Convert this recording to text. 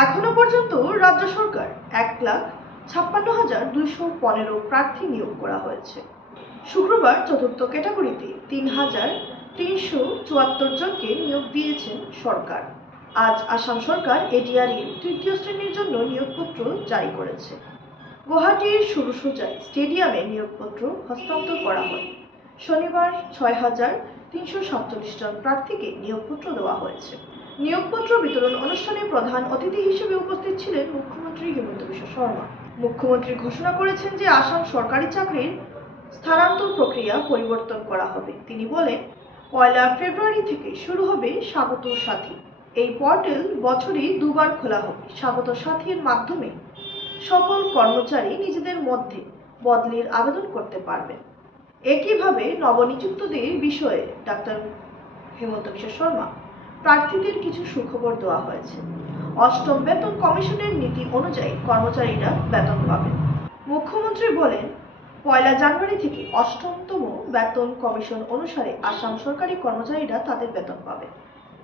এখনো পর্যন্ত রাজ্য সরকার ১,৫৬,২১৫ প্রার্থী নিয়োগ করা হয়েছে। শুক্রবার চতুর্থ ক্যাটাগরিতে ৩,৩৭৪ জনকে নিয়োগ দিয়েছেন সরকার। আজ আসাম সরকার এডিআরইর তৃতীয় শ্রেণীর জন্য নিয়োগপত্র জারি করেছে। গুয়াহাটির সুরসজাই স্টেডিয়ামে নিয়োগপত্র হস্তান্তর করা হয়। শনিবার ৬,৩৪৭ জন প্রার্থীকে নিয়োগপত্র দেওয়া হয়েছে। নিয়োগপত্র বিতরণ অনুষ্ঠানে প্রধান অতিথি হিসেবে উপস্থিত ছিলেন মুখ্যমন্ত্রী হিমন্ত বিশ্ব শর্মা। মুখ্যমন্ত্রী ঘোষণা করেছেন যে আসাম সরকারি চাকরির স্থানান্তর প্রক্রিয়া পরিবর্তন করা হবে। তিনি বলেন, ১ ফেব্রুয়ারি থেকে শুরু হবে স্বাগত সাথী। এই পোর্টাল বছরে দুবার খোলা হবে। স্বাগত সাথীর মাধ্যমে সকল কর্মচারী নিজেদের মধ্যে বদলির আবেদন করতে পারবেন। একইভাবে নবনিযুক্তদের বিষয়ে ডাক্তার হিমন্ত বিশ্ব শর্মা প্রার্থীদের কিছু সুখবর দেওয়া হয়েছে। অষ্টম বেতন কমিশনের নীতি অনুযায়ী কর্মচারীরা বেতন পাবেন। মুখ্যমন্ত্রী বলেন, ১ জানুয়ারি থেকে অষ্টমতম বেতন কমিশন অনুসারে আসাম সরকারি কর্মচারীরা তাদের বেতন পাবে।